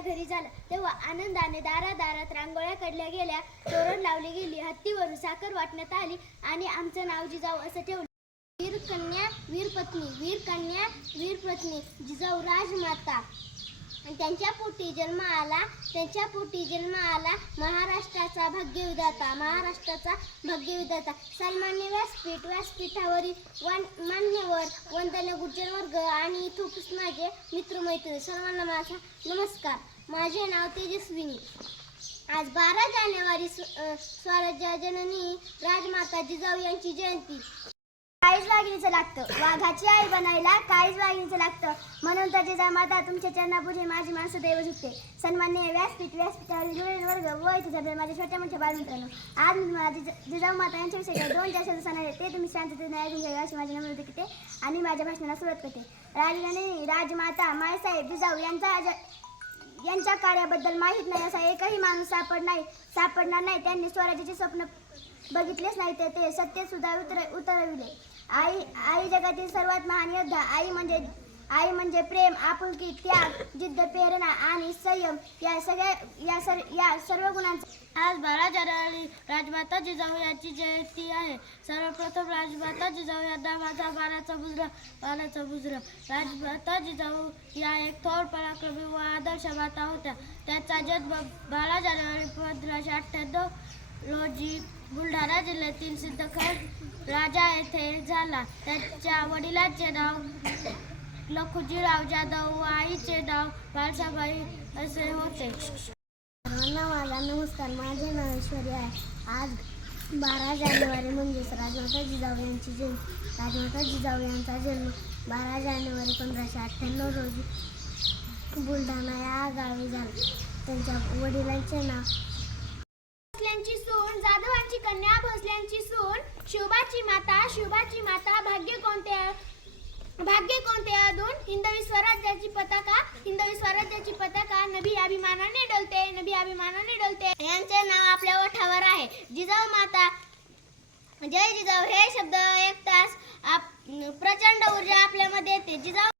घरी झाला. तेव्हा आनंदाने दारादारात रांगोळ्या काढल्या गेल्या तोरण लावली गेली हत्तीवरून साखर वाटण्यात आली आणि आमचं नाव जिजाऊ असं ठेवलं. वीर कन्या वीर पत्नी वीर कन्या वीर पत्नी जिजाऊ राजमाता. आणि त्यांच्या पोटी जन्म आला त्यांच्या पोटी जन्म आला महाराष्ट्राचा भाग्यविधाता महाराष्ट्राचा भाग्यविधाता. सन्मान्य व्यासपीठ व्यासपीठावरील वन मान्यवर वंदन्य गुज्जर वर्ग आणि इथून माझे मित्रमैत्रिणी. सर्वांना माझा नमस्कार. माझे नाव तेजस्विनी. आज बारा जानेवारी स्व- स्वराज्य जननी राजमाता जिजाऊ यांची जयंती. काळीच वाघिणीचं लागतं. वाघाची आई बनायला काहीच वागणीचं लागतं. म्हणून तर जिजा माता तुमच्या चरणापुढे माझी माणसं दैव झुकते. सन्मान्य व्यासपीठ व्यासपीठावरील वर्ग व इथे जमलेले माझ्या छोट्या मोठ्या बालमित्रांनो. आज मी माझी जिजाऊ माता यांच्याविषयी दोन चार शब्द सांगणार आहे ते तुम्ही शांततेने ऐकून घ्यावे अशी माझी नम्र करते आणि माझ्या भाषणाला सुरुवात करते. राजराणी राजमाता मायसाहेब जिजाऊ यांचा यांच्या कार्याबद्दल माहीत नाही असा एकही माणूस सापड नाही सापडणार नाही. त्यांनी स्वराज्याचे स्वप्न बघितलेच नाही तर ते सत्य सुद्धा उतर उतरविले. आई आई जगातील सर्वात महान योद्धा. आई म्हणजे आई म्हणजे प्रेम आपुलकी त्याग जिद्द प्रेरणा आणि संयम. या सगळ्या या सर या सर्व गुणांचा आज बारा जानेवारी राजमाता जिजाऊ यांची जयंती आहे. सर्वप्रथम राजमाता जिजाऊ यांना माझा बाराचा बुजरा बाराचा बुजरा. राजमाता जिजाऊ या एक थोर पराक्रमी व आदर्श माता होत्या. त्याचा जन्म बारा जानेवारी पंधराशे अठ्ठ्याण्णव रोजी बुलढाणा जिल्ह्यातील सिद्धखड राजा येथे झाला. त्याच्या वडिलांचे नाव लखुजीराव जाधव व आईचे नाव बाळसाबाई असे होते. सर्वांना माझा नमस्कार. माझे नाव ऐश्वर्या आहे. आज बारा जानेवारी म्हणजेच राजमाता जिजाऊ यांची जन्म. राजमाता जिजाऊ यांचा जन्म बारा जानेवारी पंधराशे अठ्ठ्याण्णव रोजी बुलढाणा या गावी झाला. त्यांच्या वडिलांचे नाव भोसल्यांची सून जाधवांची कन्या भोसल्यांची सून शोभाची माता शोभाची माता भाग्य कोणते भाग्य कोणते अधून? हिंदवी स्वराज्याची पताका हिंदवी स्वराज्याची पताका नभी अभिमानाने डोलते नभी अभिमानाने डोलते. यांचे नाव आपल्या ओठावर आहे. जिजाऊ माता जय जिजाऊ. हे शब्द एक तास आप प्रचंड ऊर्जा आपल्यामध्ये येते. जिजाऊ